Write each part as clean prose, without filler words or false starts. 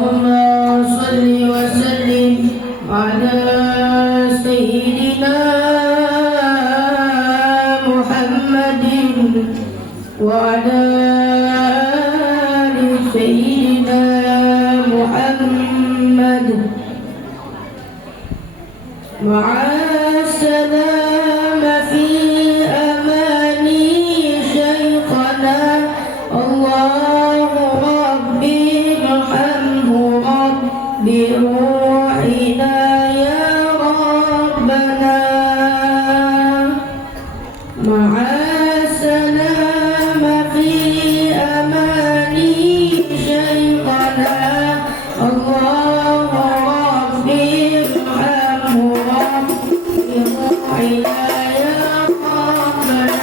اللهم صل وسلم على سيدنا محمد وعلى آل سيدنا محمد مع السلام في أماني شيخنا الله ربي ارحمه رب روحنا يا ربنا مع السلام في أماني شيخنا الله ربي ارحمه رب روحنا يا ربنا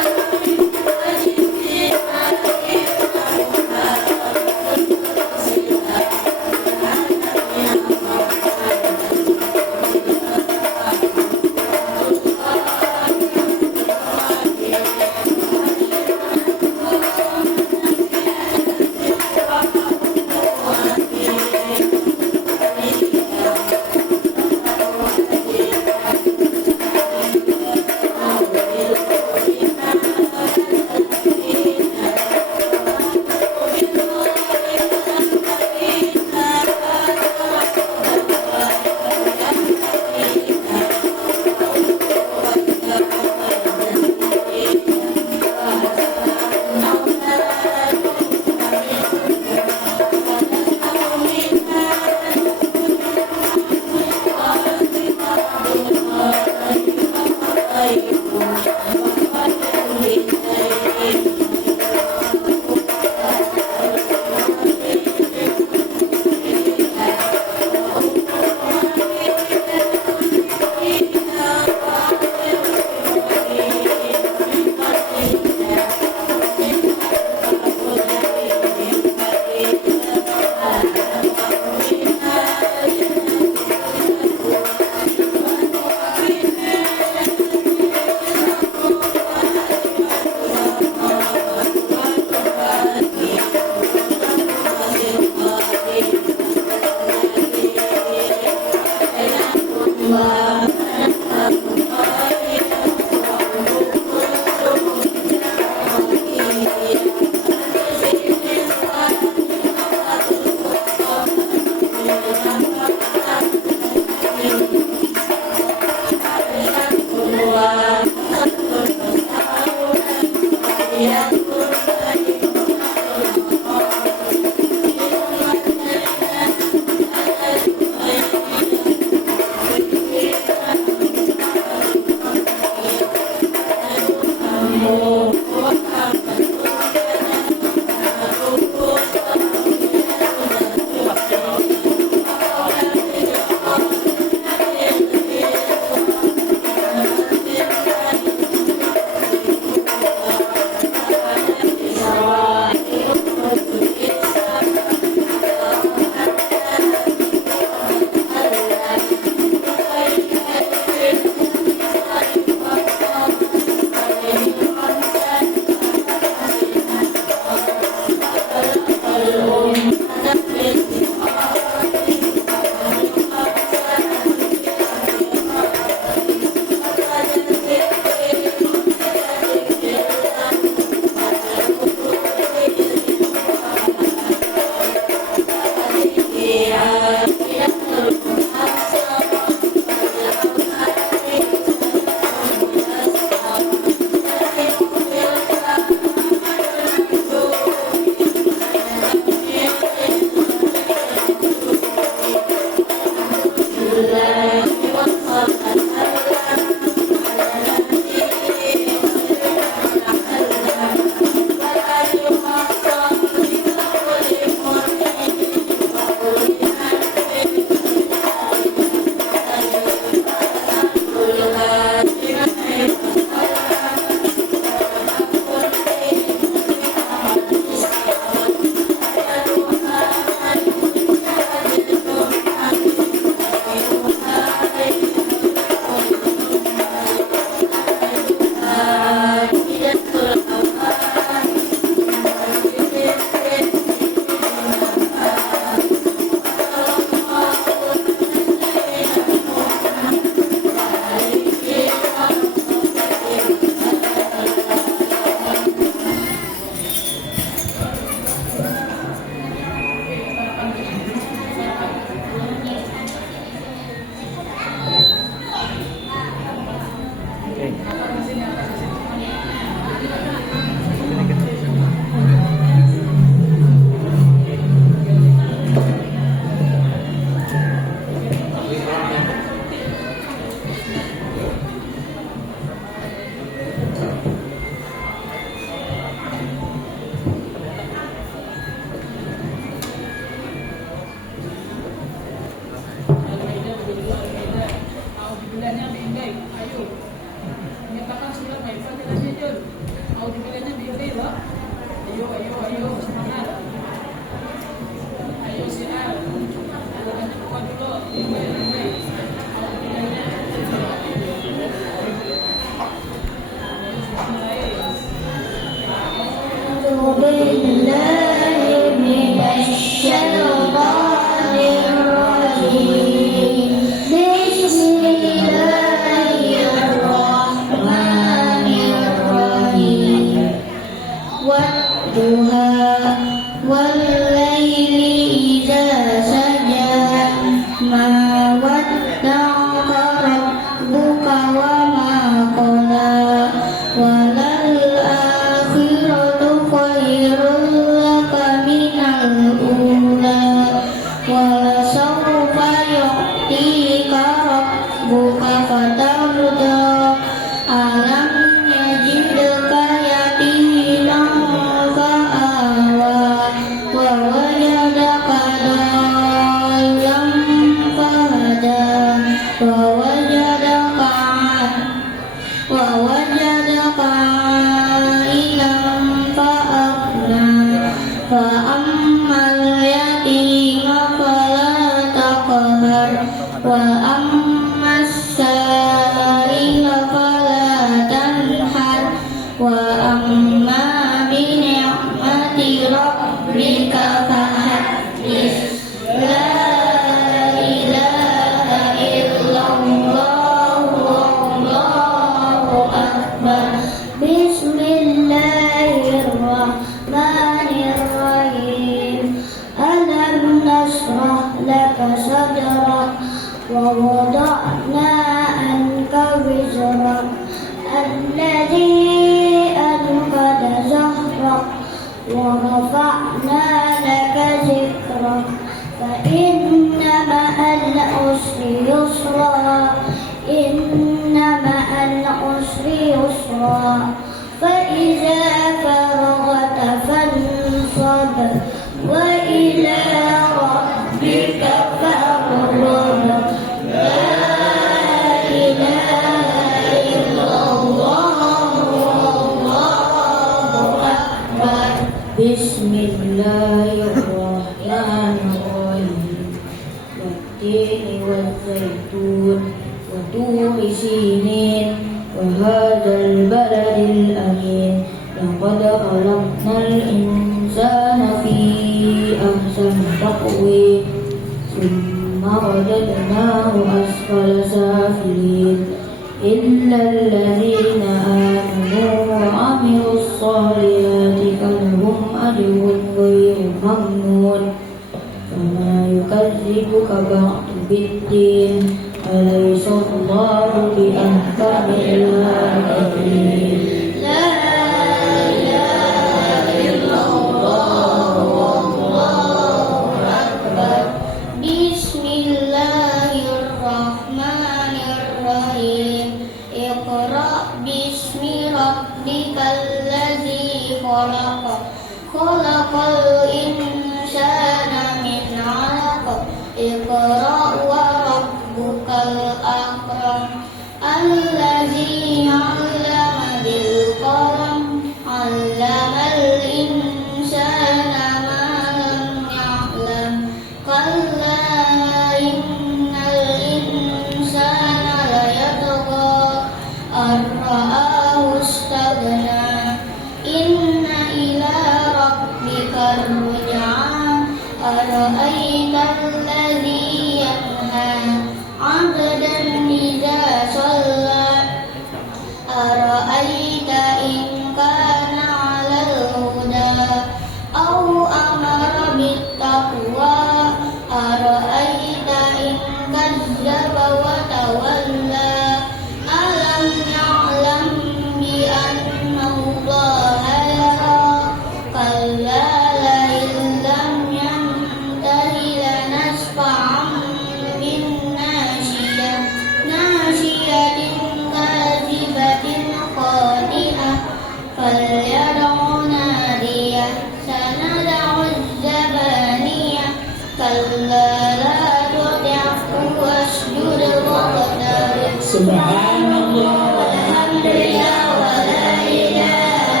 Subhanallah walhamdulillah wa la ilaha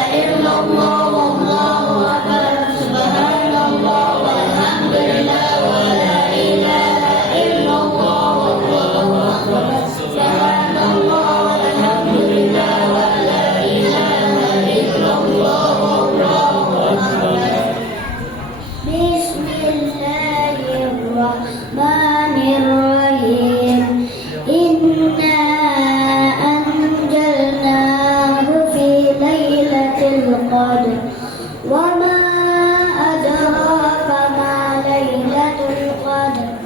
illallah Bismillahirrahmanirrahim. Inna anjalnahu fi lailatul qadr. Wa ma adraka ma lailatul qadr.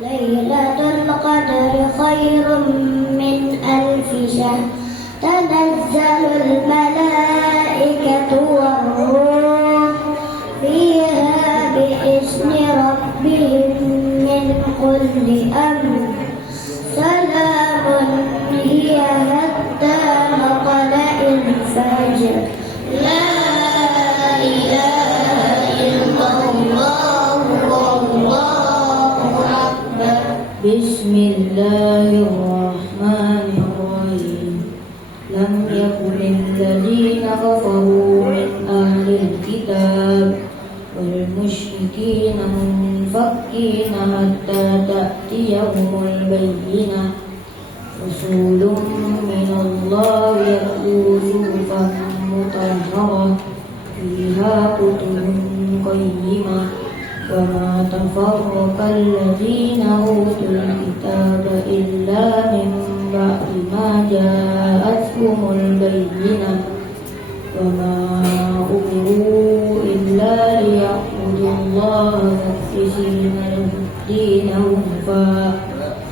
Lailatul qadri khairum min alfi syahr. Tanazzalul malaikatu war-ruh fiha bi'izni rabbihim min kulli amr. Salamun hiya hatta matla'il fajr. La ilaha illallah wallahu akbar. Bismillahirrahmanirrahim. Lam yakunil ladina kafaru min ahlil kitab wal musyrikina munfakkina hatta ta'tiyahumul bayyinah. Rasulun minallahi yatlu suhufan mutahharah fiha kutubun qayyimah. Wa ma tafarraqa alladhina utul kitaba illa min ba'di ma ja'atuhumul bayyinah. Wa ma umiru illa liya'budullaha mukhlishina lahu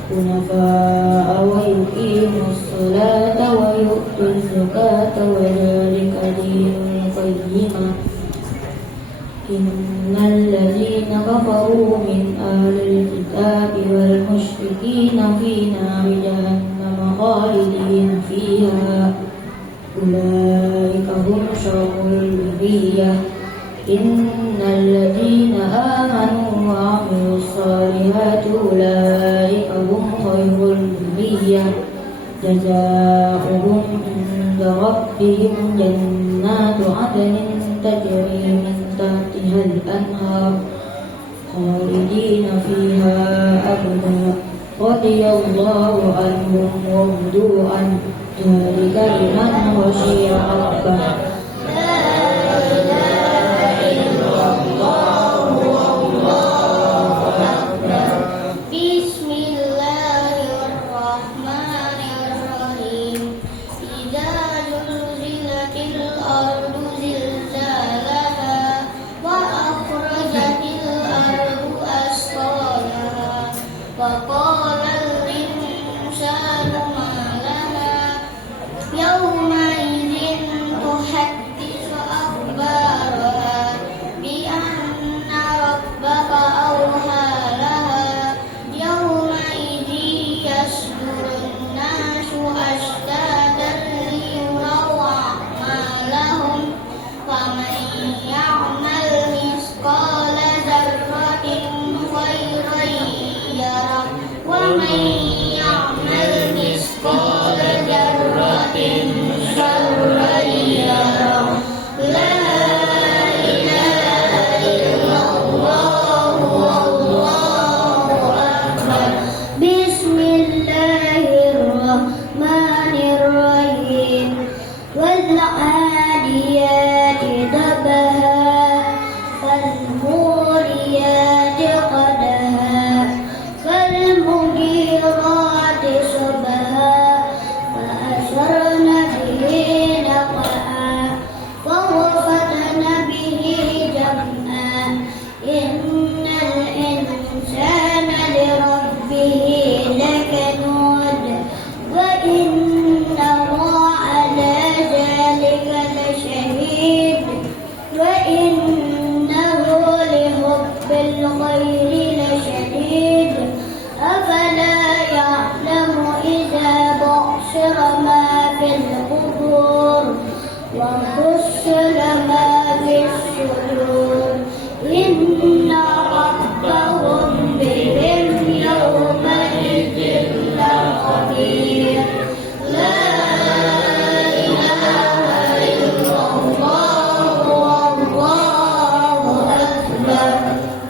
hunafa'a wa yuqimus salata wa yu'tuz zakata wa dhalika dinul qayyimah. Innal ladzina kafaru min ahlil kitabi wal musyrikina fi nari jahannam khalidina fiha. Ulaika hum syarrul bariyah. Innal ladzina amanu wa 'amilus solihati ulaika hum khairul bariyah. Jazaohum 'inda rabbihim jannatu 'adnin tajri min tahtihal anhar khalidina fiha abada. Radiyallahu anhum wa radu an. Dzalika liman khashiya rabbah.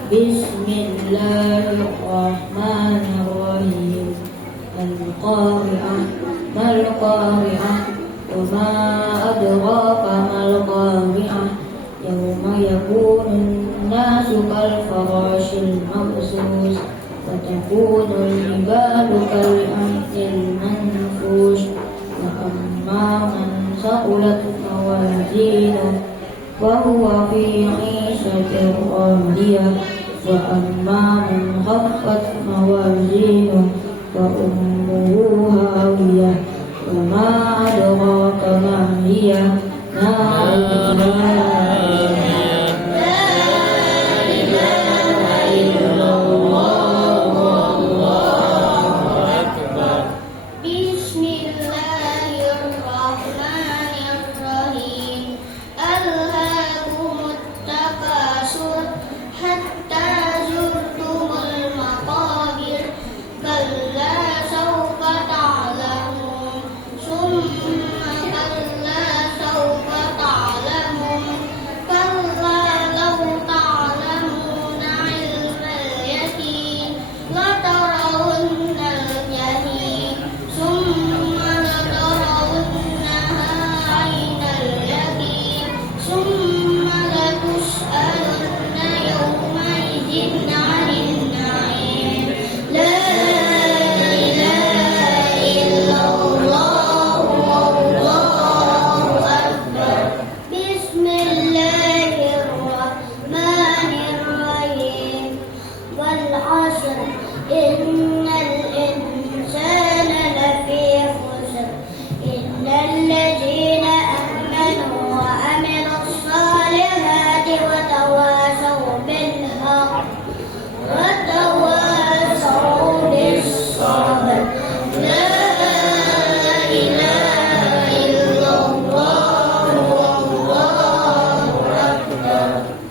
Bismillahirrahmanirrahim. Al-Qari'ah, Mal-Qari'ah, wa ma adraka mal-Qari'ah. Yawma يكون الناس كالفراش المبثوث وتكون الجبال كالعهن المنفوش وأما من ثقلت موازينه فهو في عيشة راضية وأما من خفت موازينه فأمه هاوية وما أدراك ما هي نار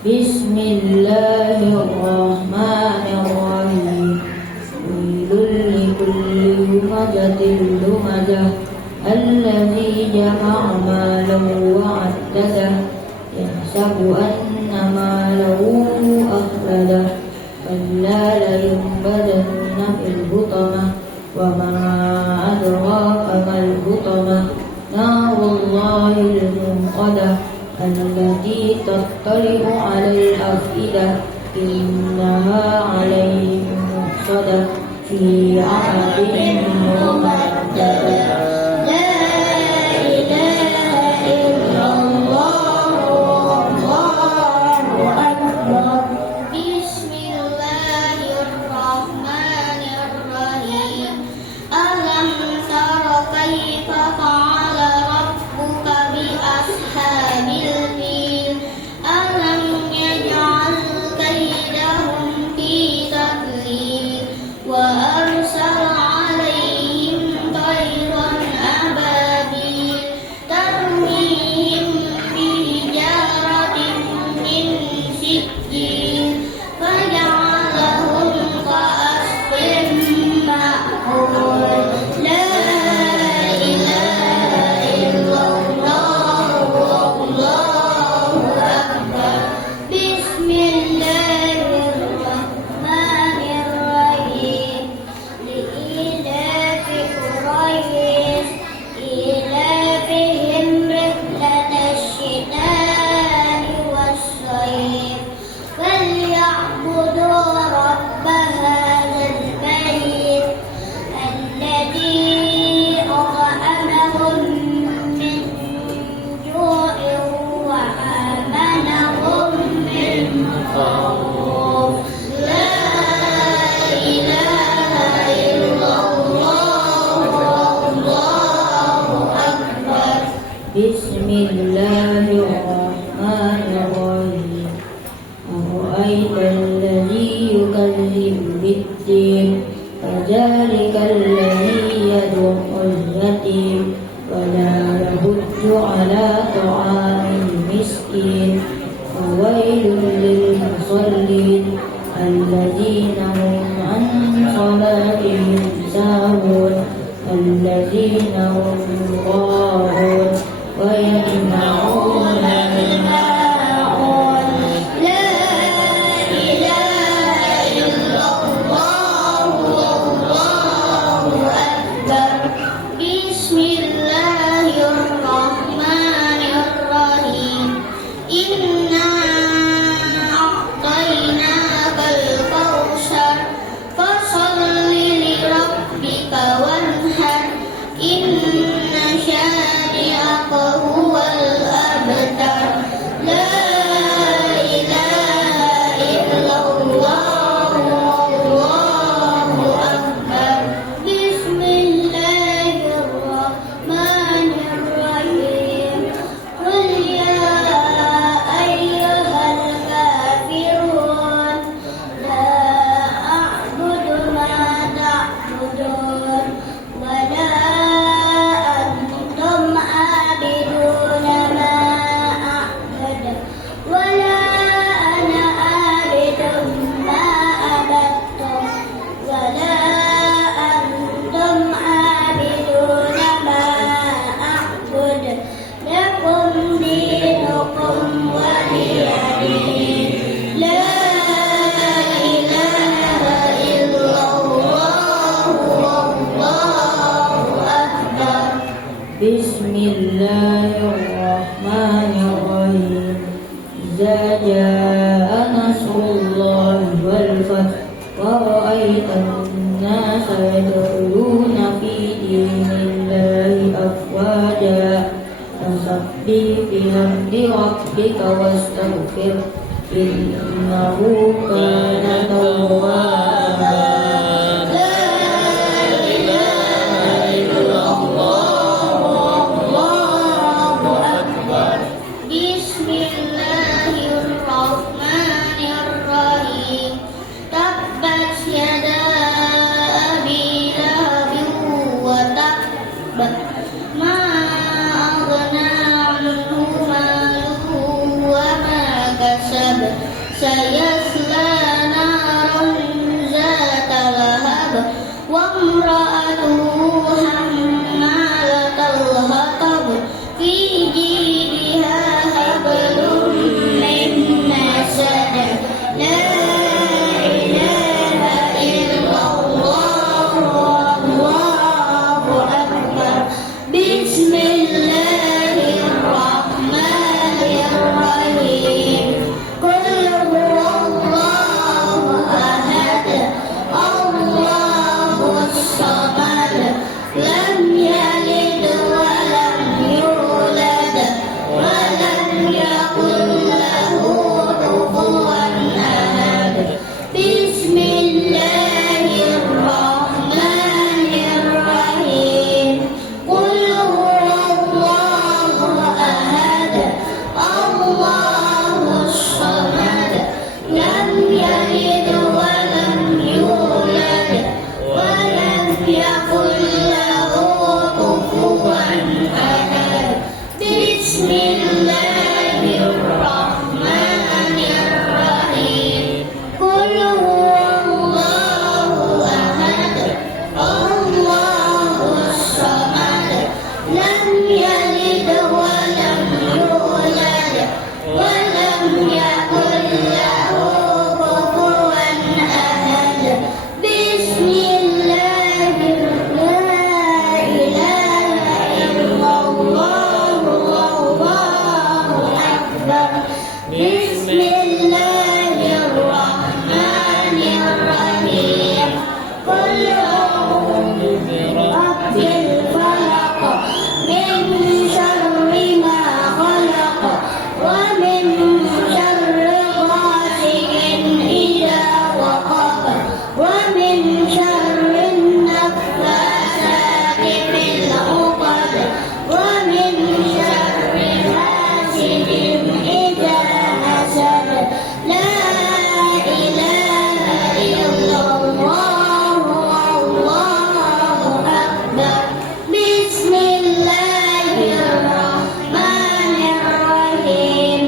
Bismillahirrahmanirrahim. Wailul likulli humazatin lumazah alladzi jama'a malan wa 'addadah yahsabu anna malahu akhladah kalla layunbadanna fil hutamah wa ma adraka mal hutamah narullahil muqadah التي تطلع على الأفئدة إنها عليهم مؤصدة في عمد ممددة لا إله إلا الله والله أكبر بسم الله الرحمن الرحيم ألم تر كيف فعل ربك بأصحاب الفيل ألم يجعل كيدهم في تضليل وأرسل عليهم طيرا أبابيل ترميهم بحجارة من سجيل فجعلهم كعصف مأكول لا إله إلا الله والله أكبر بسم الله الرحمن الرحيم لإيلاف قريش إيلافهم رحلة الشتاء والصيف فليعبدوا رب هذا البيت الذي أطعمهم من جوع وآمنهم من خوف لا إله إلا الله والله أكبر بسم الله الرحمن الرحيم أرأيت الذي يكذب بالدين فذلك الذي يدعو اليتيم ولا يحض على طعام المسكين فويل للمصلين الذين هم عن صلاتهم ساهون الذين هم يراءون ويمنعون الماعون لا إله إلا الله والله أكبر بسم الله الرحمن الرحيم إنا جاء نصر الله والفتح ورأيت الناس يدخلون في دين الله أفواجا فسبح بحمد ربك واستغفره إنه كان توابا. سيصلى نارا ذات لهب وامرأته حمالة الحطب في جيدها حبل من مسد. لا إله إلا الله والله أكبر. بسم الله الرحمن الرحيم. لم يلد ولم يولد ولم يكن له كفوا أحد. بسم الله الرحمن الرحيم. قل هو الله أحد الله الصمد لم يلد ولم يولد ولم يكن له كفوا أحد. بسم الله الرحمن الرحيم. قل هو الله أحد الله الصمد لم يلد ولم يولد ولم يكن له كفوا أحد. بسم الله لا إله إلا الله والله أكبر. بسم الله الرحمن الرحيم. قل أعوذ برب الفلق من شر ما خلق ومن شر غاسق إذا وقب ومن شر النفاثات في العقد ومن شر حاسد إذا حسد. لا إله إلا الله والله أكبر. بسم الله الرحمن الرحيم.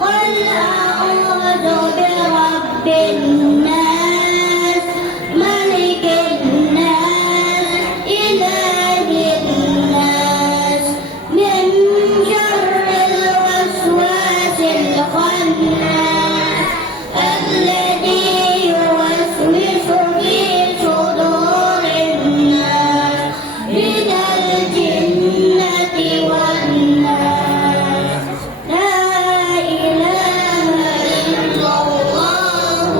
قل أعوذ برب الناس ملك الناس إله الناس من شر الوسواس الخناس الذي يوسوس في صدور الناس من الجنة والناس. لا إله إلا الله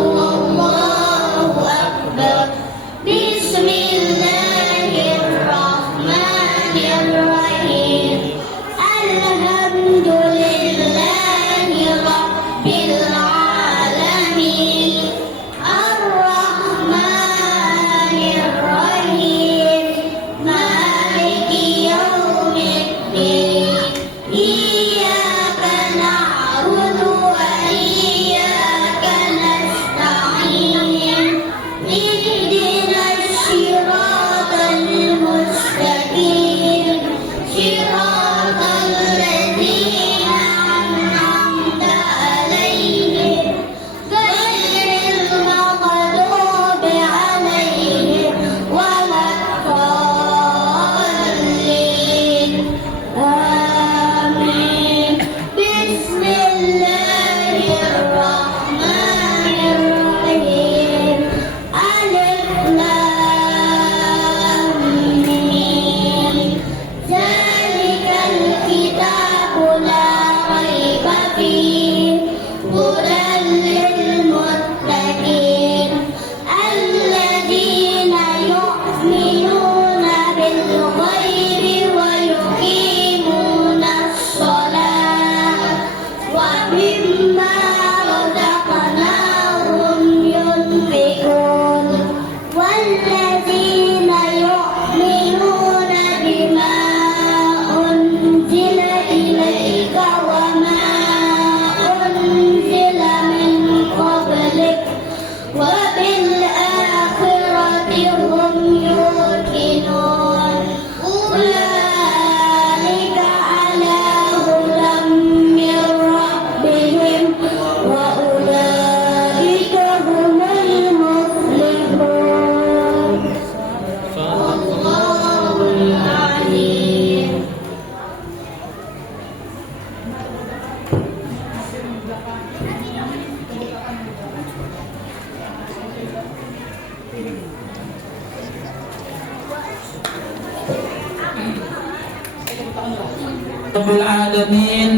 Rabbil alamin.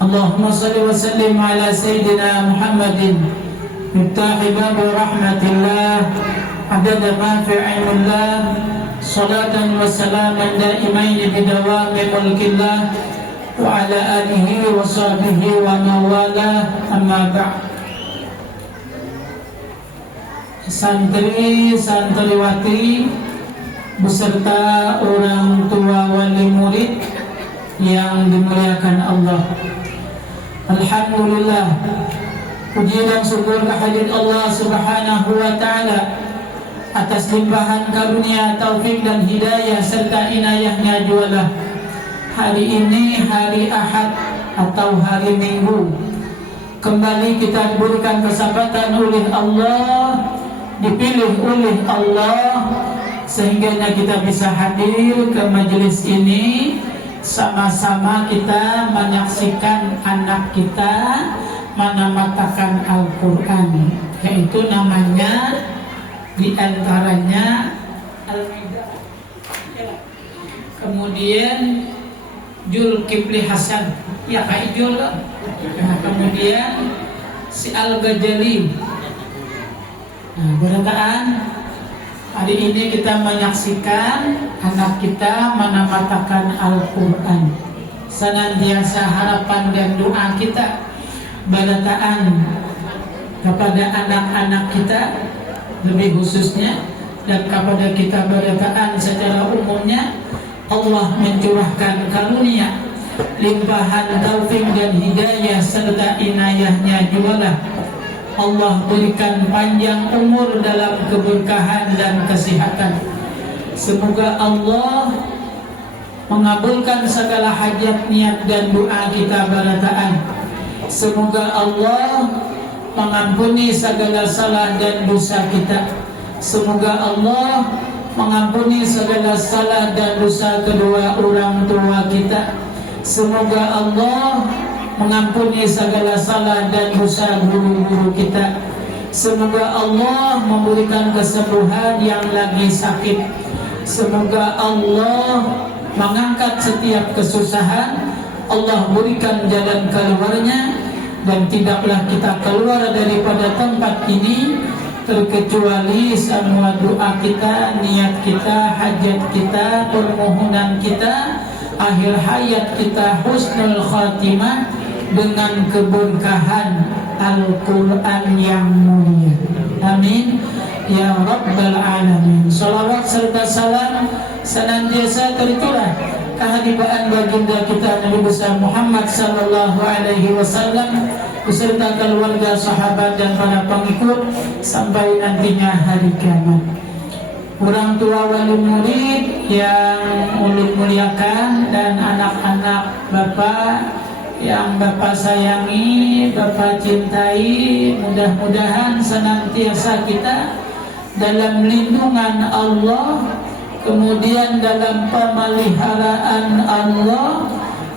Allahumma salli wa sallim ala sayyidina Muhammadin miftahi bab rahmatillah adada ma fi ilmillah salatan wa salaman daimain bidawami mulkillah wa ala alihi wa sahbihi wa mawala amma ba'd. Santri santriwati beserta orang tua wali murid yang dimuliakan Allah, alhamdulillah, puji dan syukur kehadirat Allah Subhanahu wa taala atas limpahan karunia, taufik dan hidayah serta inayahnya jualah. Hari ini hari Ahad atau hari Minggu, kembali kita diberikan kesempatan oleh Allah, dipilih oleh Allah, sehingga kita bisa hadir ke majelis ini, sama-sama kita menyaksikan anak kita menamatakan Al-Quran, yaitu namanya diantaranya Al-Maidah, kemudian Zulkifli Hasan, ya Kak Ijul, kemudian si Al-Ghazali. Nah, berataan hari ini kita menyaksikan anak kita menamatakan Al-Quran. Senantiasa harapan dan doa kita berataan kepada anak-anak kita, lebih khususnya, dan kepada kita berataan secara umumnya, Allah mencurahkan karunia, limpahan taufik dan hidayah serta inayahnya jualah. Allah berikan panjang umur dalam keberkahan dan kesehatan. Semoga Allah mengabulkan segala hajat, niat dan doa kita berataan. Semoga Allah mengampuni segala salah dan dosa kita. Semoga Allah mengampuni segala salah dan dosa kedua orang tua kita. Semoga Allah mengampuni segala salah dan dosa guru-guru kita. Semoga Allah memberikan kesembuhan yang lagi sakit. Semoga Allah mengangkat setiap kesusahan. Allah berikan jalan keluarnya, dan tidaklah kita keluar daripada tempat ini terkecuali semua doa kita, niat kita, hajat kita, permohonan kita, akhir hayat kita husnul khatimah dengan keberkahan Al-Quran yang mulia. Amin ya Rabbal Alamin. Salawat serta salam senantiasa tercurah kehadiran baginda kita Nabi besar Muhammad sallallahu alaihi wasallam beserta keluarga, sahabat dan para pengikut sampai nantinya hari kiamat. Orang tua wali murid yang ulun muliakan dan anak-anak Bapak yang Bapak sayangi, Bapak cintai, mudah-mudahan senantiasa kita dalam lindungan Allah, kemudian dalam pemeliharaan Allah,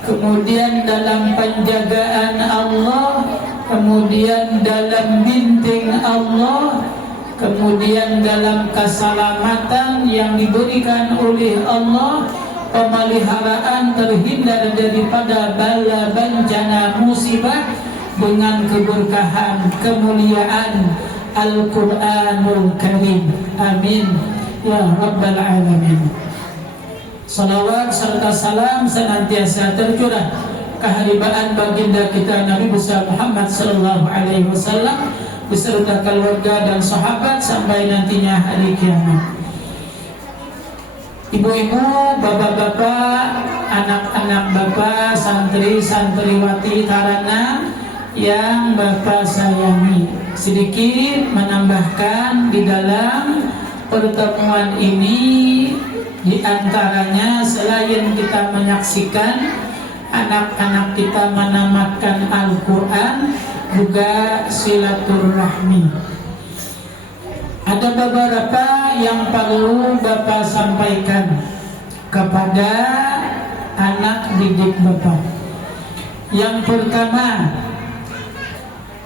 kemudian dalam penjagaan Allah, kemudian dalam binting Allah, kemudian dalam keselamatan yang diberikan oleh Allah, pemeliharaan terhindar daripada bala bencana musibah dengan keberkahan kemuliaan Al-Quranul Karim. Amin ya Rabbal Alamin. Salawat serta salam senantiasa tercurah kehadiran baginda kita Nabi besar Muhammad sallallahu alaihi wasallam beserta keluarga dan sahabat sampai nantinya hari kiamat. Ibu-ibu, bapak-bapak, anak-anak bapak, santri-santriwati Tarana yang Bapak sayangi, sedikit menambahkan di dalam pertemuan ini, di antaranya selain kita menyaksikan anak-anak kita menamatkan Al-Quran, juga silaturahmi. Ada beberapa yang perlu Bapak sampaikan kepada anak didik Bapak. Yang pertama,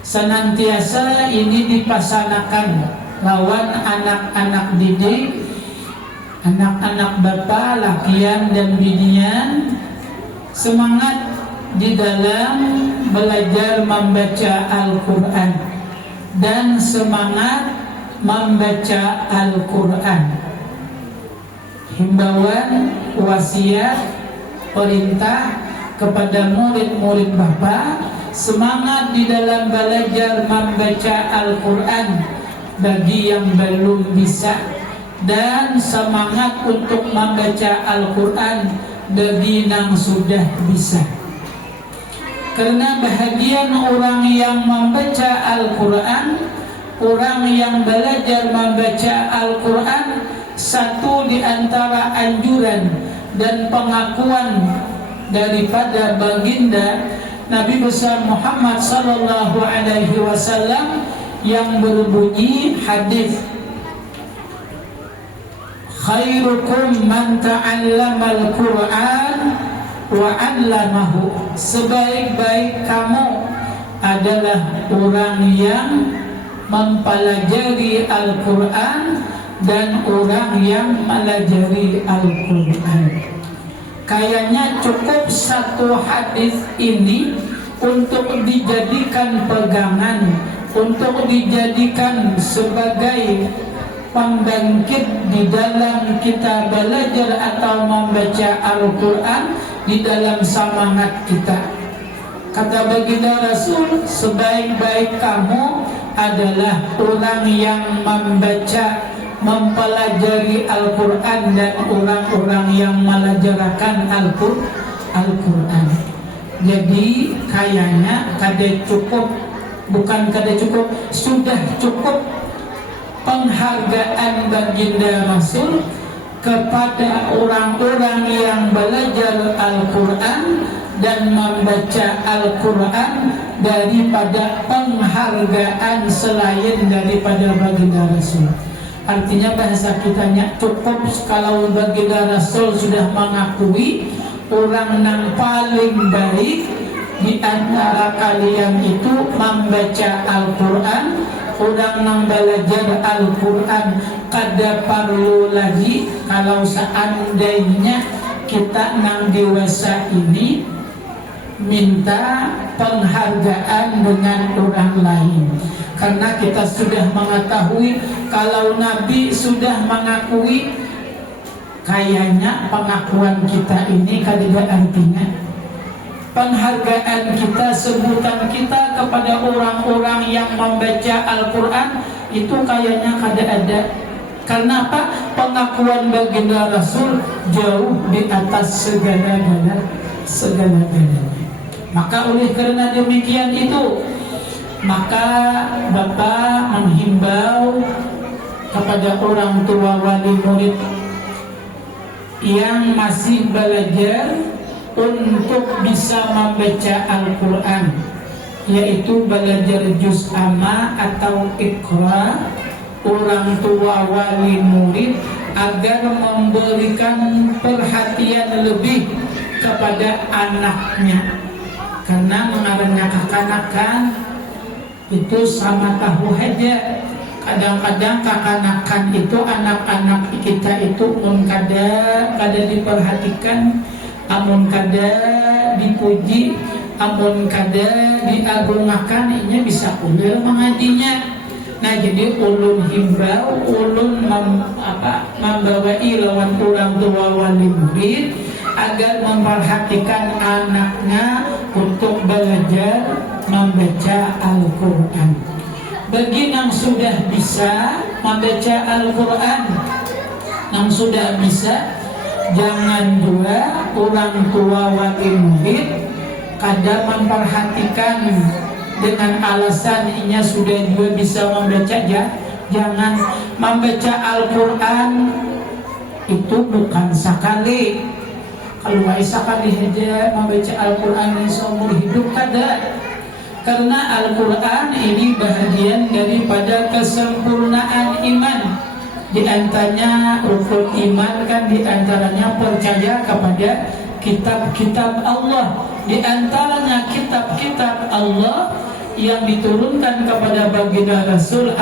senantiasa ini dipasanakan lawan anak-anak didik, anak-anak Bapak, lakian dan binian, semangat di dalam belajar membaca Al-Quran dan semangat membaca Al-Quran. Himbauan, wasiat, perintah kepada murid-murid Bapak, semangat di dalam belajar membaca Al-Quran bagi yang belum bisa, dan semangat untuk membaca Al-Quran bagi yang sudah bisa. Karena bahagian orang yang membaca Al-Quran, orang yang belajar membaca Al-Quran, satu di antara anjuran dan pengakuan daripada baginda Nabi besar Muhammad sallallahu alaihi wasallam yang berbunyi hadis, khairukum man ta'allamal Qur'an wa 'allamahu. Sebaik-baik kamu adalah orang yang mempelajari Al-Quran dan orang yang melajari Al-Quran. Kayaknya cukup satu hadis ini untuk dijadikan pegangan, untuk dijadikan sebagai pembangkit di dalam kita belajar atau membaca Al-Quran di dalam semangat kita. Kata baginda Rasul, sebaik-baik kamu adalah orang yang membaca, mempelajari Al-Quran dan orang-orang yang melajarkan Al-Quran. Jadi kayaknya sudah cukup penghargaan baginda Rasul kepada orang-orang yang belajar Al-Quran dan membaca Al-Quran daripada penghargaan selain daripada baginda Rasul. Artinya bahasa kitanya cukup kalau baginda Rasul sudah mengakui orang yang paling baik di antara kalian itu membaca Al-Quran, orang yang belajar Al-Quran. Kada perlu lagi kalau seandainya kita nang dewasa ini minta penghargaan dengan orang lain, karena kita sudah mengetahui kalau Nabi sudah mengakui, kayaknya pengakuan kita ini kada artinya. Penghargaan kita, sebutan kita kepada orang-orang yang membaca Al-Quran itu kayaknya kada ada. Karena apa? Pengakuan baginda Rasul jauh di atas segala-galanya. Maka oleh karena demikian itu, maka Bapak menghimbau kepada orang tua wali murid yang masih belajar untuk bisa membaca Al-Quran, yaitu belajar juz amma atau iqra. Orang tua wali murid agar memberikan perhatian lebih kepada anaknya, karena mengarangnya kekanakan itu sama tahu aja. Kadang-kadang kekanakan itu anak-anak kita itu pun kada diperhatikan, amun kada dipuji, amun kada diagungkan, ini bisa ulil mengajinya. Nah, jadi ulun himbau, ulun membawai lawan orang tua wali murid agar memperhatikan anaknya untuk belajar membaca Al-Quran. Bagi yang sudah bisa membaca Al-Quran, yang sudah bisa, jangan juga orang tua wali murid kadang memperhatikan dengan alasan inya sudah juga bisa membaca. Jangan. Membaca Al-Quran itu bukan sekali. Kalau sekali saja membaca Al-Quran seumur hidup kada. Karena Al-Quran ini bahagian daripada kesempurnaan iman. Di antaranya rukun iman kan di antaranya percaya kepada kitab-kitab Allah. Di antaranya kitab-kitab Allah yang diturunkan kepada baginda Rasul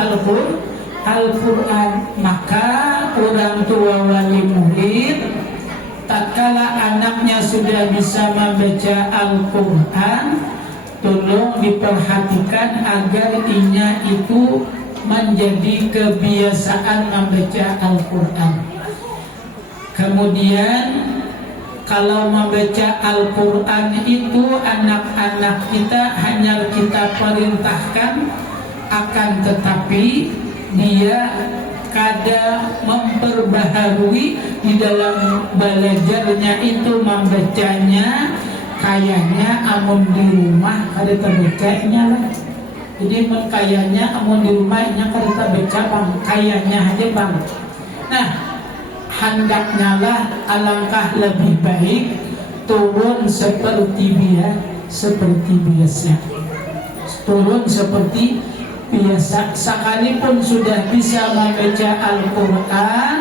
Al-Quran. Maka orang tua wali murid tatkala anaknya sudah bisa membaca Al-Quran, tolong diperhatikan agar inya itu menjadi kebiasaan membaca Al-Quran. Kemudian kalau membaca Al-Quran itu anak-anak kita hanya kita perintahkan, akan tetapi dia kadang memperbaharui di dalam belajarnya itu membacanya, kayaknya amun di rumah kada terbacanya lah. Jadi kayaknya amun di rumahnya kada terbaca bang, kayaknya aja bang. Nah, hendaknya lah alangkah lebih baik turun seperti biasa, turun seperti biasa. Sekalipun sudah bisa membaca Al-Quran,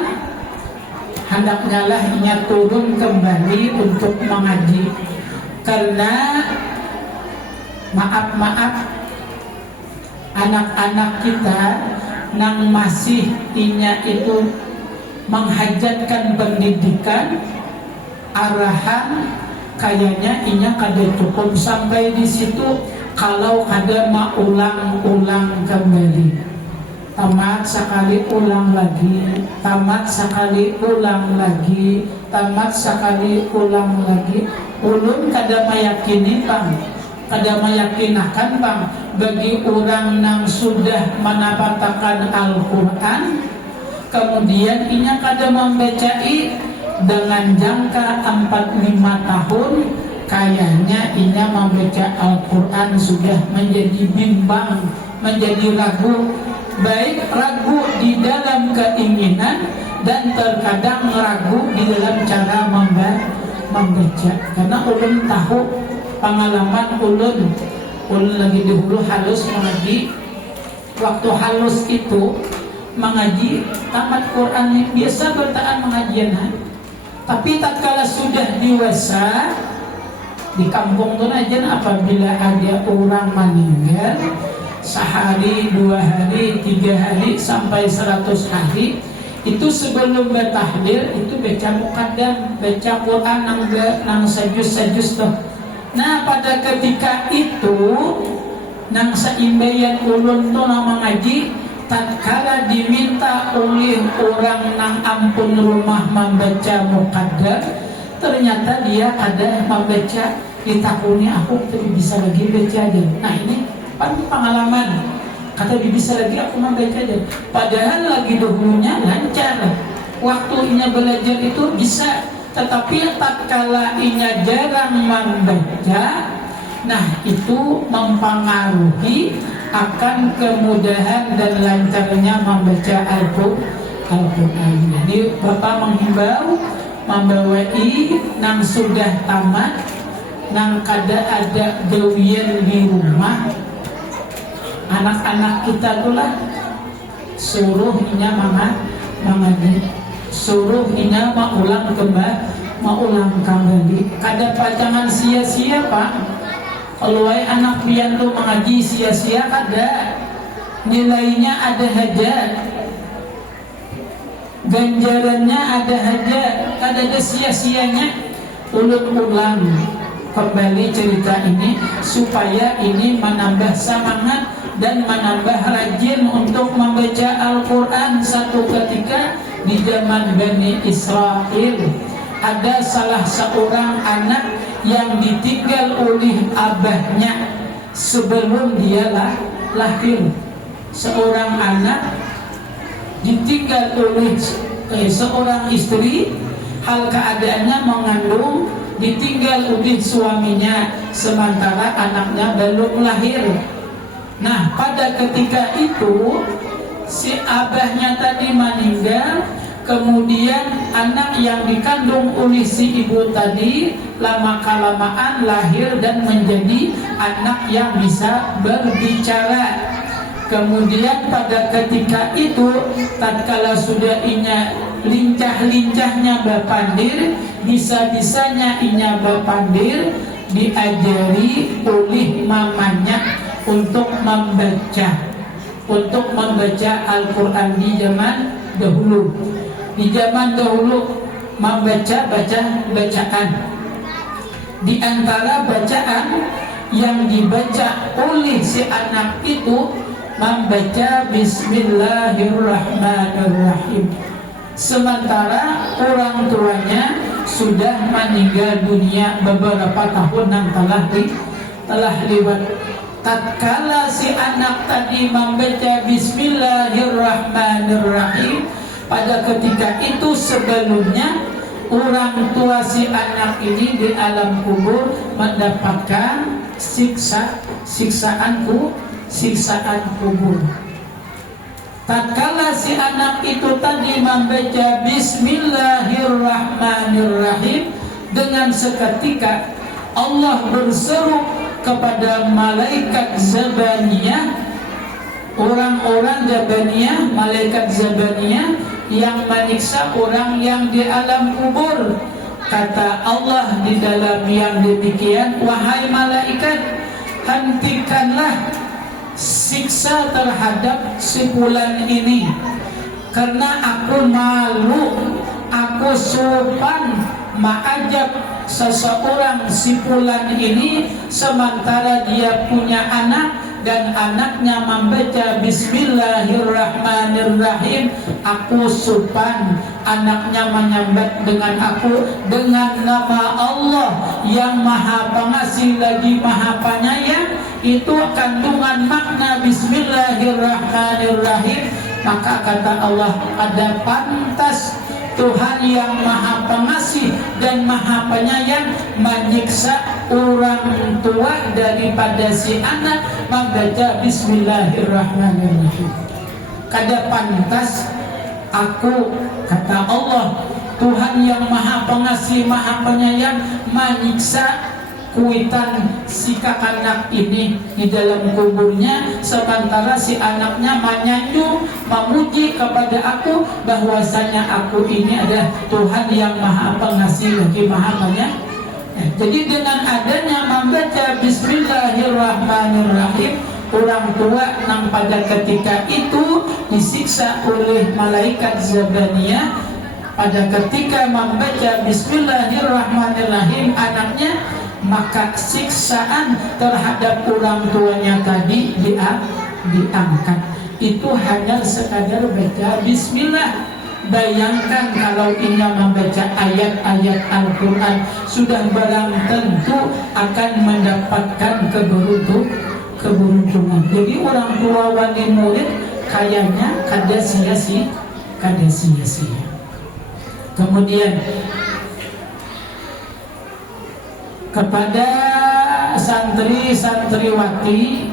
hendaknya lah ia turun kembali untuk mengaji. Karena maaf anak-anak kita yang masih inya itu menghajatkan pendidikan, arahan kayaknya inya kada cukup sampai di situ. Kalau ada mau ulang-ulang kembali, tamat sekali ulang lagi, tamat sekali ulang lagi, tamat sekali ulang lagi, ulun kada meyakini bang, kada meyakinakan bang, bagi orang yang sudah menapatakan Al-Quran, kemudian inya kada membacai dengan jangka 4-5 tahun, kayaknya inya membaca Al-Quran sudah menjadi bimbang, menjadi ragu, baik ragu di dalam keinginan dan terkadang ragu di dalam cara membaca. Karena ulun tahu pengalaman ulun lagi dahulu halus mengaji. Waktu halus itu mengaji tamat Quran biasa bertahan mengajian, tapi tatkala sudah dewasa di kampung tu aja, apabila ada orang meninggal sehari, 2 hari, 3 hari sampai 100 hari, itu sebelum bertahdir itu baca muqaddam, baca Quran nang sajus tuh. Nah pada ketika itu nang saimbayan ulun tu nang mengaji, tatkala diminta oleh orang nang ampun rumah membaca muqaddam, ternyata dia ada membaca, ditakuni aku tapi bisa lagi baca aja. Nah ini pengalaman, kata bisa lagi aku membaca aja. Padahal lagi dahulunya lancar, waktu inya belajar itu bisa, tetapi tatkala inya jarang membaca, nah itu mempengaruhi akan kemudahan dan lancarnya membaca Al-Quran. Jadi Bapak menghimbau membawai nang sudah tamat, nang kada ada gawian di rumah, anak-anak kita tulah suruh inya mengaji, suruh inya maulang kembali. Kada pacangan sia-sia pak. Kalau anak pian tu mengaji sia-sia kada, nilainya ada hajat, ganjarannya ada aja, ada sia-sianya. Ulun ulang kembali cerita ini supaya ini menambah semangat dan menambah rajin untuk membaca Al-Quran. Satu ketika di zaman Bani Israel ada salah seorang anak yang ditinggal oleh abahnya sebelum dia lahir. Seorang anak ditinggal oleh seorang istri, hal keadaannya mengandung, ditinggal oleh suaminya sementara anaknya belum lahir. Nah pada ketika itu si abahnya tadi meninggal, kemudian anak yang dikandung oleh si ibu tadi lama-kelamaan lahir dan menjadi anak yang bisa berbicara. Kemudian pada ketika itu tatkala sudah inya lincah-lincahnya berpandir, bisa-bisanya inya berpandir, diajari oleh mamanya untuk membaca Al-Quran di zaman dahulu. Di zaman dahulu bacaan. Di antara bacaan yang dibaca oleh si anak itu membaca Bismillahirrahmanirrahim. Sementara orang tuanya sudah meninggal dunia beberapa tahun yang telah lewat. Tatkala si anak tadi membaca Bismillahirrahmanirrahim, pada ketika itu sebelumnya orang tua si anak ini di alam kubur mendapatkan siksaan kubur. Tatkala si anak itu tadi membaca Bismillahirrahmanirrahim, dengan seketika Allah berseru kepada malaikat Zabaniyah, orang-orang Zabaniyah, malaikat Zabaniyah yang menyiksa orang yang di alam kubur. Kata Allah di dalam yang demikian, wahai malaikat, hentikanlah siksa terhadap si fulan ini, karena aku malu, aku sopan mengajak seseorang si fulan ini sementara dia punya anak dan anaknya membaca Bismillahirrahmanirrahim. Aku sopan, anaknya menyambat dengan aku dengan nama Allah yang Maha Pengasih lagi Maha Penyayang. Itu kandungan makna Bismillahirrahmanirrahim. Maka kata Allah, ada pantas Tuhan yang Maha Pengasih dan Maha Penyayang menyiksa orang tua daripada si anak membaca Bismillahirrahmanirrahim. Kada pantas aku, kata Allah, Tuhan yang Maha Pengasih Maha Penyayang menyiksa kuitan si anak ini di dalam kuburnya, sementara si anaknya menyanjung memuji kepada aku bahwasanya aku ini adalah Tuhan yang Maha Pengasih lagi Maha Penyayang. Jadi dengan adanya membaca Bismillahirrahmanirrahim, orang tua yang pada ketika itu disiksa oleh malaikat Zabaniyah, pada ketika membaca Bismillahirrahmanirrahim anaknya, maka siksaan terhadap orang tuanya tadi diangkat. Itu hanya sekadar baca Bismillah. Bayangkan kalau ia membaca ayat-ayat Al-Quran, sudah barang tentu akan mendapatkan keberuntungan. Jadi orang tua wali murid kayaknya kada sia-sia. Kemudian kepada santri-santriwati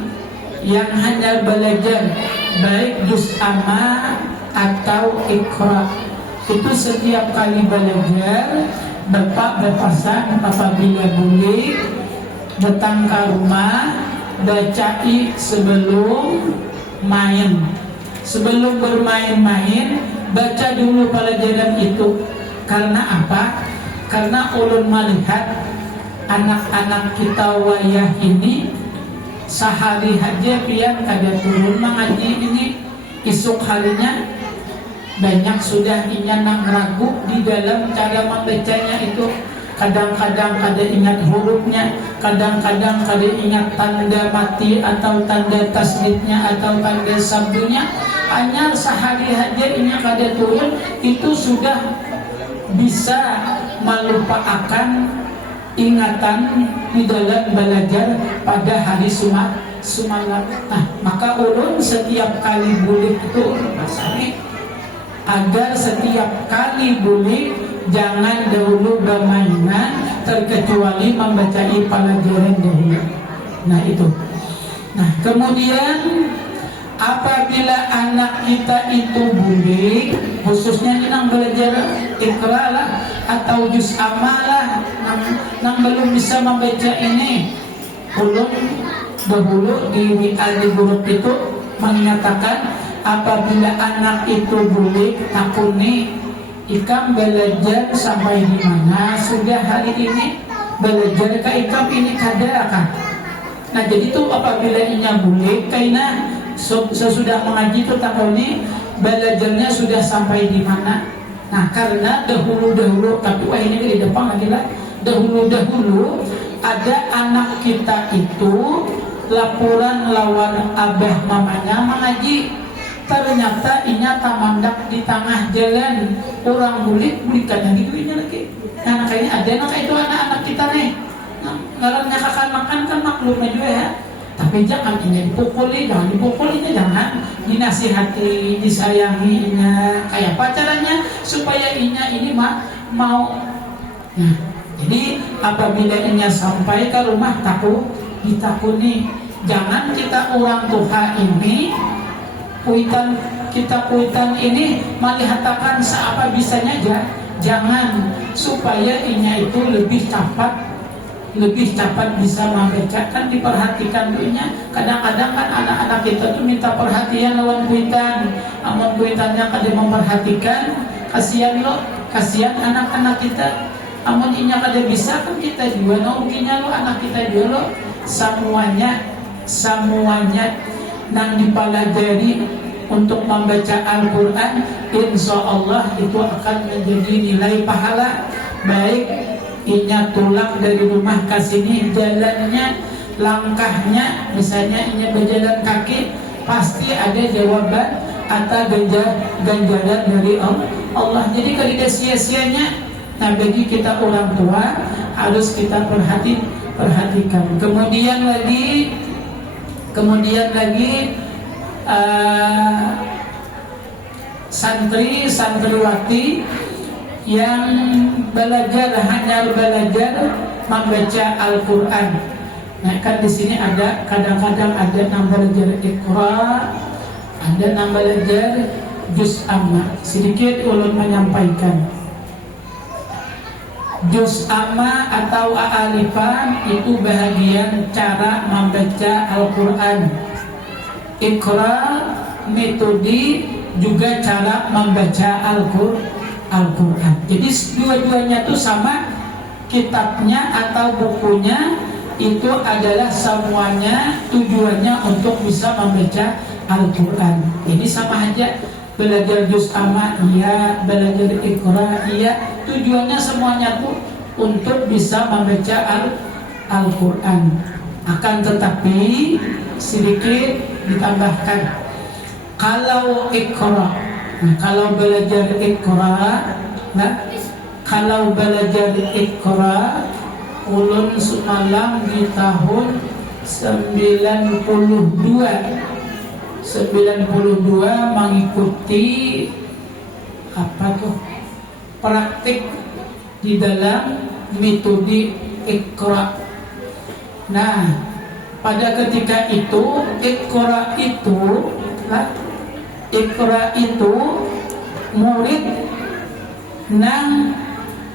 yang hanya belajar baik juz amma atau iqra, itu setiap kali belajar Bapak berpesan apabila boleh datang ke rumah bacai sebelum main. Sebelum bermain-main baca dulu pelajaran itu. Karena apa? Karena ulun melihat anak-anak kita wayah ini sehari aja pian kada turun mengaji ini, esok harinya banyak sudah inya nang ragu di dalam cara membacanya itu. Kadang-kadang kada ingat hurufnya, kadang-kadang kada ingat tanda mati atau tanda tasdidnya atau tanda sabdunya. Hanya sehari aja inya kada turun, itu sudah bisa melupakan ingatan di dalam belajar pada hari semalam. Nah, maka ulun setiap kali boleh itu pasari agar setiap kali boleh jangan dahulu bermainan terkecuali membacai pelajaran dahulu. Nah itu. Nah kemudian apabila anak kita itu boleh, khususnya yang belajar iqra lah atau juz amma lah, yang belum bisa membaca ini, ulun dahulu di WA di grup itu menyatakan apabila anak itu boleh takuni ikam belajar sampai di mana sudah hari ini belajar ke ikam ini kada kan. Nah jadi itu apabila inya boleh karena sesudah mengaji itu takuni belajarnya sudah sampai di mana. Nah, karena dahulu-dahulu, tapi wah ini di depan lagi lah. Dahulu-dahulu ada anak kita itu laporan lawan abah mamanya mengaji. Ternyata inya tamandak di tengah jalan, orang bulikannya gitu ini lagi. Nah, kayaknya ada anak itu anak-anak kita nih. Nah, ngarannya kakak makan kan maklumnya juga ya. Tapi jangan ini dipukuli, jangan dipukulinya, jangan dinasihati, disayanginya. Kayak pacarannya supaya inya ini mau. Nah, jadi apabila inya sampai ke rumah ditakuni. Jangan kita orang tua ini kuitan ini melihatkan seapa bisanya aja. Jangan, supaya inya itu lebih cepat bisa membaca. Kan diperhatikan duitnya. Kadang-kadang kan anak-anak kita tuh minta perhatian lawan kuitan. Amun kuitannya kada memperhatikan, kasihan anak-anak kita. Amun inya kada bisa kan kita juga nongkinya lo, anak kita juga lo. Semuanya nang dipelajari untuk membaca Al-Quran, insya Allah itu akan menjadi nilai pahala. Baik inya tulang dari rumah ke sini, jalannya, langkahnya, misalnya inya berjalan kaki, pasti ada jawaban atau ganjaran dari Allah. Jadi kalau tidak sia-sianya, nah bagi kita orang tua harus kita perhatikan. Kemudian lagi santri-santriwati yang hanya belajar membaca Al-Quran. Nah, kan di sini ada kadang-kadang ada yang belajar Iqra, ada yang belajar Juz Amma. Sedikit ulun menyampaikan. Juz Amma atau A'alifan itu bahagian cara membaca Al-Quran. Iqra metode juga cara membaca Al-Quran. Jadi dua-duanya itu sama, kitabnya atau bukunya itu adalah semuanya tujuannya untuk bisa membaca Al-Quran. Jadi sama aja, belajar Juz Amma iya, belajar Iqra iya, tujuannya semuanya tuh untuk bisa membaca Al-Quran. Akan tetapi sedikit ditambahkan, kalau Iqra, kalau belajar Iqra, ulun semalam di tahun 92 mengikuti praktik di dalam metode Iqra. Nah, pada ketika itu Iqra itu murid nang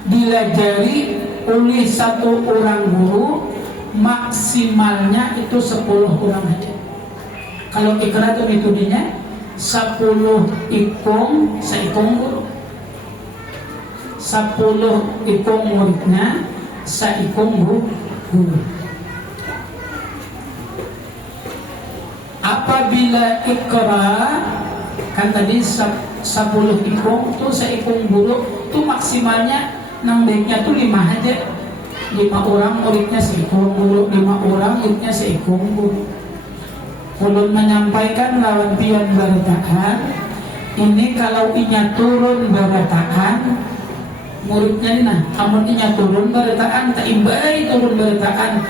dilajari oleh satu orang guru, maksimalnya itu 10 orang aja. Kalau Iqra itu metodenya 10 ikung seikung guru, 10 ikung muridnya seikung guru. Apabila Iqra kan tadi 10 ikung tuh seikung guru tuh maksimalnya nang baiknya tuh 5 aja. 5 orang muridnya seikung guru, 5 orang muridnya seikung guru. Ulun menyampaikan lawan pian barataan ini, kalau inya turun barataan muridnya ini, nah amun inya turun barataan tak imbai turun barataan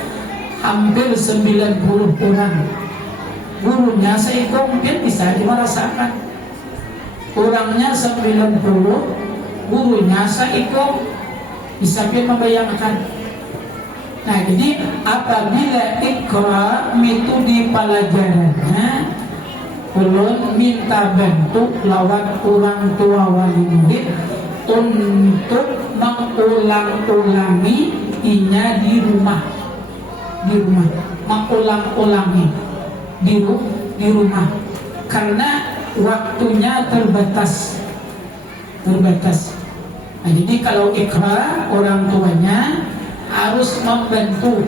hampir 90 orang. Gurunya seikung pian bisa dimerasakan, orangnya 90, gurunya seikung, bisa pian membayangkan. Nah, jadi apabila Iqra metode pelajarannya, ulun minta bantu lawan orang tua wali murid untuk mengulang-ulangi inya di rumah, mengulang-ulangi di rumah, karena waktunya terbatas. Nah, jadi kalau Iqra, orang tuanya harus membantu,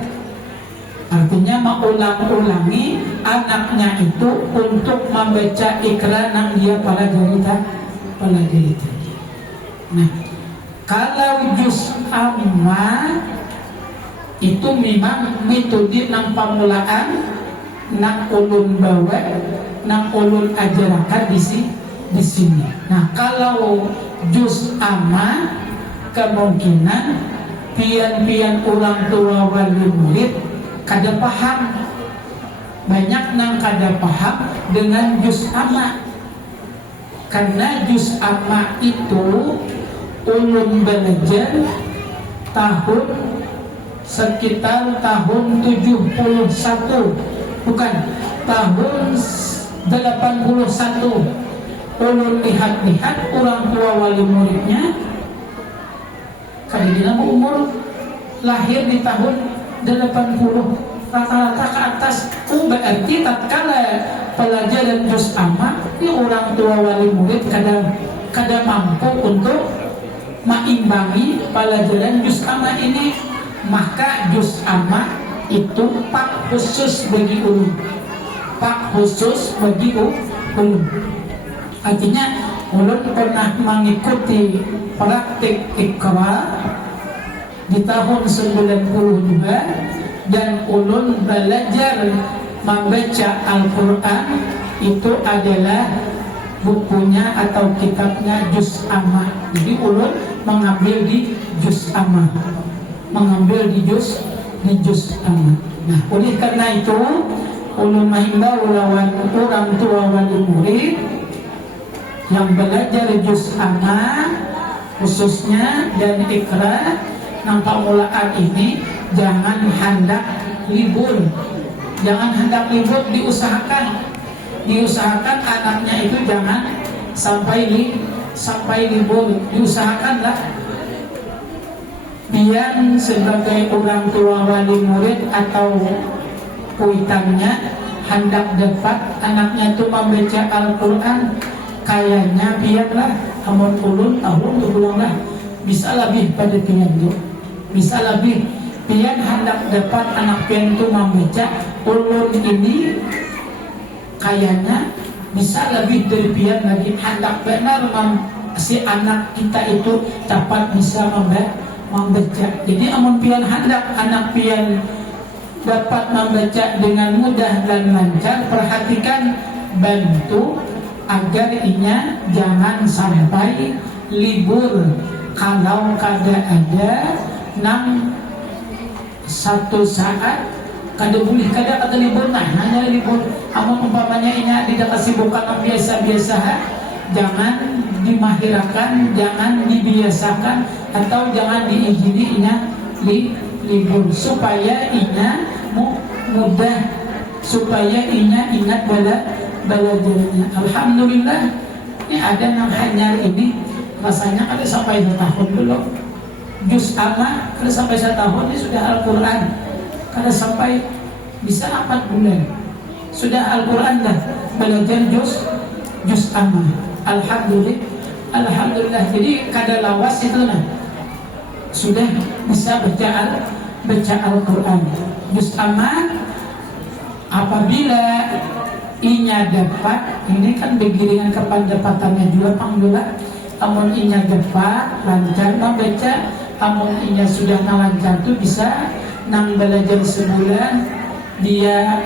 artinya mengulang-ulangi anaknya itu untuk membaca Iqra yang dia pelajari tadi. Nah, kalau juz amma itu memang metode nang pamulaan nang ulun bawa nang ulun ajarakan di sini. Nah, kalau juz amma kemungkinan pian-pian orang tua wali murid kada paham, banyak nang kada paham dengan juz amma. Karena juz amma itu ulun belajar sekitar tahun 71, bukan tahun 81. Ulun lihat-lihat orang tua wali muridnya kadang umur lahir di tahun 80 rata-rata ke atas. Berarti tatkala pelajaran juz amma ini orang tua wali murid kadang mampu untuk meimbangi pelajaran juz amma ini. Maka juz amma itu pak khusus bagi ulun, pak khusus bagi ulun. Artinya ulun pernah mengikuti praktik Iqra di tahun 92 dan ulun belajar membaca Al-Quran itu adalah bukunya atau kitabnya juz amma. Jadi ulun mengambil di juz amma, mengambil di juz amma. Nah, oleh karena itu ulun menghimbau lawan orang tua wali murid yang belajar juz amma khususnya dan Iqra nang pamulaan ini jangan hendak libur. Jangan hendak libur, diusahakan anaknya itu jangan sampai libur, diusahakanlah. Biar sebagai orang tua wali murid atau kuitannya hendak dapat anaknya itu membaca Al-Quran, kayaknya biarlah amun ulun tahun berulanglah bisa lebih pada pian itu, bisa lebih pian hendak dapat anak pian itu membaca. Ulun ini kayaknya bisa lebih dari pian lagi, hendak benar si anak kita itu dapat bisa membaca. Jadi amun pian hendak anak pian dapat membaca dengan mudah dan lancar, perhatikan, bantu agar inya jangan sampai libur. Kalau kada ada nang satu saat kada boleh, kada libur, nah hanya libur. Amun umpamanya inya tidak kesibukan yang biasa-biasa, jangan dimahirakan, jangan dibiasakan, atau jangan diizini inya libur supaya inya mudah, supaya inya ingat belajarnya. Alhamdulillah ini ada nang hanyar ini rasanya kada sampai 2 tahun belum. Juz amma kada sampai 1 tahun ini sudah Al-Quran, kada sampai bisa 4 bulan sudah Al-Quran dah belajar juz amma. Alhamdulillah. Jadi kada lawas itu nah sudah bisa baca Al-Quran. Juz amma apabila inya dapat, ini kan begiringan kepandapatannya juga pangdula. Amun inya dapat lancar membaca, amun inya sudah lancar tuh bisa nang belajar sebulan, dia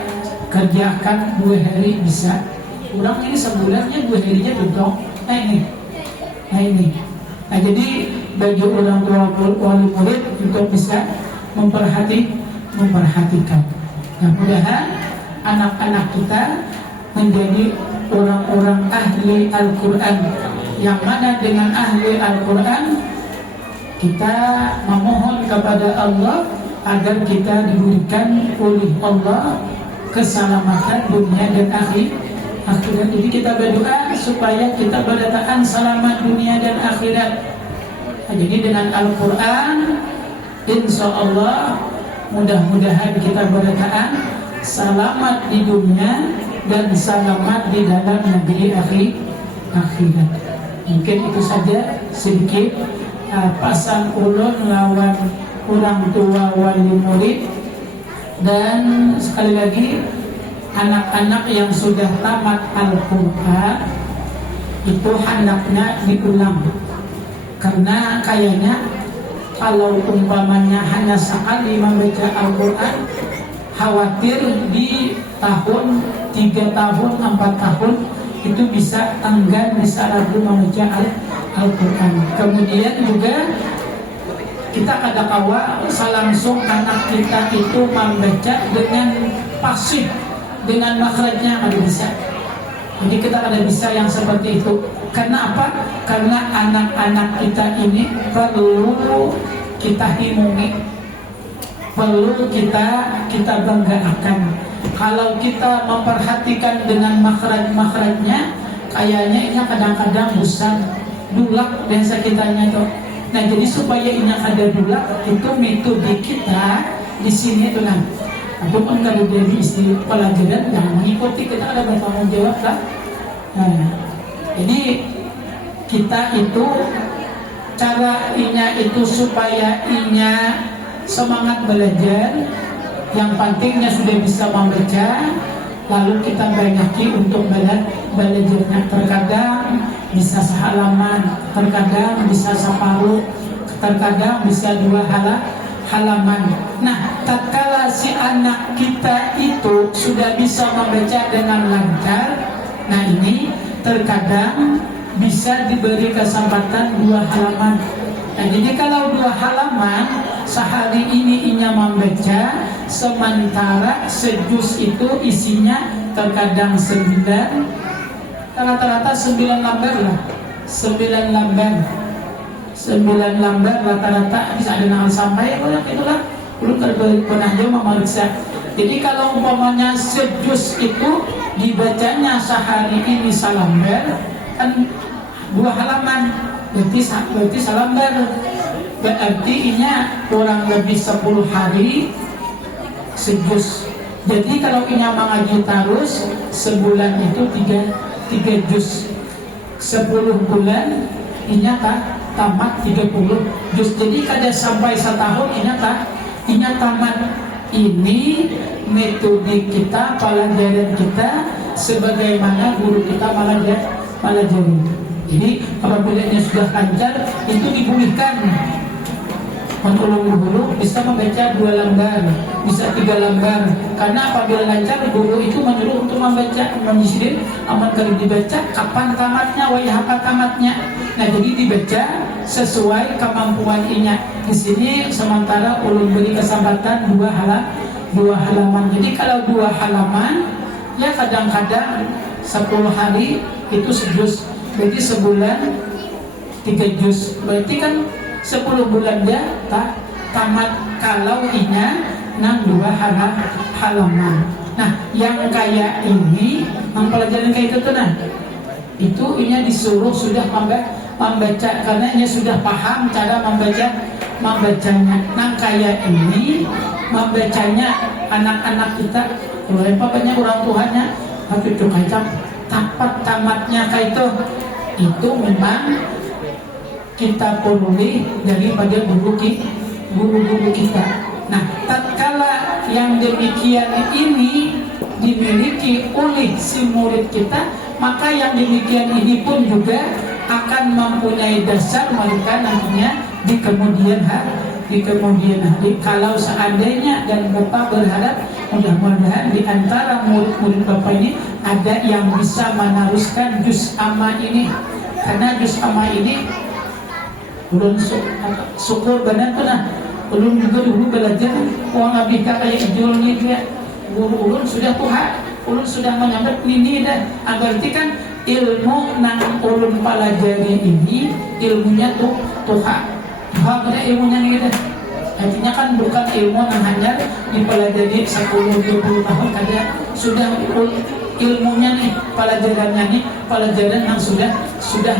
kerjakan 2 hari bisa. Kurang ini sebulannya 2 harinya duduk. Nah jadi bagi orang tua wali murid untuk bisa memperhatikan. Nah, mudah-mudahan anak-anak kita menjadi orang-orang ahli Al-Quran, yang mana dengan ahli Al-Quran kita memohon kepada Allah agar kita diberikan oleh Allah keselamatan dunia dan akhirat. Jadi kita berdoa supaya kita berdataan selamat dunia dan akhirat. Nah, jadi dengan Al-Quran insya Allah mudah-mudahan kita berdataan selamat di dunia dan selamat di dalam negeri akhirat. Mungkin itu saja sedikit pasang ulun lawan orang tua wali murid. Dan sekali lagi anak-anak yang sudah tamat Al-Quran itu hendaknya diulang. Karena kayaknya kalau umpamanya hanya sekali membaca Al-Quran, khawatir di tahun 3 tahun 4 tahun itu bisa enggan, bisa ragu membaca Al-Quran. Kemudian juga kita kadang-kala langsung anak kita itu membaca dengan pasif, dengan makhrajnya ada bisa. Jadi kita ada bisa yang seperti itu. Karena apa? Karena anak-anak kita ini perlu kita himungi, perlu kita banggakan. Kalau kita memperhatikan dengan makhrajnya, kayaknya ini kadang-kadang bosan, dulak bahasa kitanya tuh. Nah jadi supaya ini ada dulak, itu metode kita di sini tuh kan. Ataupun kalau dari istri pelajaran yang mengikuti, kita ada bertanggung jawab lah. Nah, jadi kita itu cara inya itu supaya inya semangat belajar. Yang pentingnya sudah bisa membaca, lalu kita banyaki untuk belajarnya. Terkadang bisa sehalaman, terkadang bisa separuh, terkadang bisa 2 halaman. Nah, tatkala si anak kita itu sudah bisa membaca dengan lancar, nah ini terkadang bisa diberi kesempatan 2 halaman. Nah, jadi kalau 2 halaman sehari ini inya membaca, sementara sejus itu isinya terkadang 9, rata-rata 9 lembar lah, 9 lembar. 9 lembar rata-rata bisa ada nangan sampai kalau itulah belum pernah jauh memeriksa. Jadi kalau umpamanya sejus itu dibacanya sehari ini salambar, kan 2 halaman berarti salambar, berarti inya kurang lebih 10 hari sejus. Jadi kalau inya mengaji terus sebulan itu 3 juz, 10 bulan inya tamat 30 juz. Jadi kada sampai setahun inya tamat. Ini metode kita, pelajaran kita sebagaimana guru kita pelajari. Jadi apabila ini sudah lancar, itu dibolehkan guru bisa membaca 2 lembar, bisa 3 lembar. Karena apabila lancar, guru itu menyuruh untuk membaca, menyisirin aman kalau dibaca kapan tamatnya, apa tamatnya. Nah jadi dibaca sesuai kemampuan inya. Di sini sementara ulun beri kesempatan 2 halaman. Jadi kalau 2 halaman, ya kadang-kadang 10 hari itu sejus. Berarti sebulan 3 juz. Berarti kan 10 bulan dia tamat kalau inya 2 halaman. Nah, yang kayak ini mempelajari kayak itu tuh nah. Itu inya disuruh sudah membaca karena inya sudah paham cara membacanya. Nah, kayak ini membacanya anak-anak kita, kalau banyak orang tuanya, tapi itu kayak tapat tamatnya kayak itu memang kita peduli daripada guru-guru kita. Nah, tatkala yang demikian ini dimiliki oleh si murid kita, maka yang demikian ini pun juga akan mempunyai dasar mereka nantinya di kemudian hari. Kalau seandainya dan Bapak berharap mudah-mudahan di antara murid-murid Bapak ini ada yang bisa meneruskan juz amma ini, karena juz amma ini belum syukur benar tuh nah. Belum juga dulu belajar uang abika kayak idolnya dia. Guru ulun sudah tuhan, ulun sudah menyambut ini dah. Berarti kan ilmu nang ulun pelajari ini ilmunya tuhan. Tuhan ilmunya nih dah. Artinya kan bukan ilmu yang hanya dipelajari 10-20 tahun ada, sudah ilmunya nih, pelajarannya nih, pelajaran yang sudah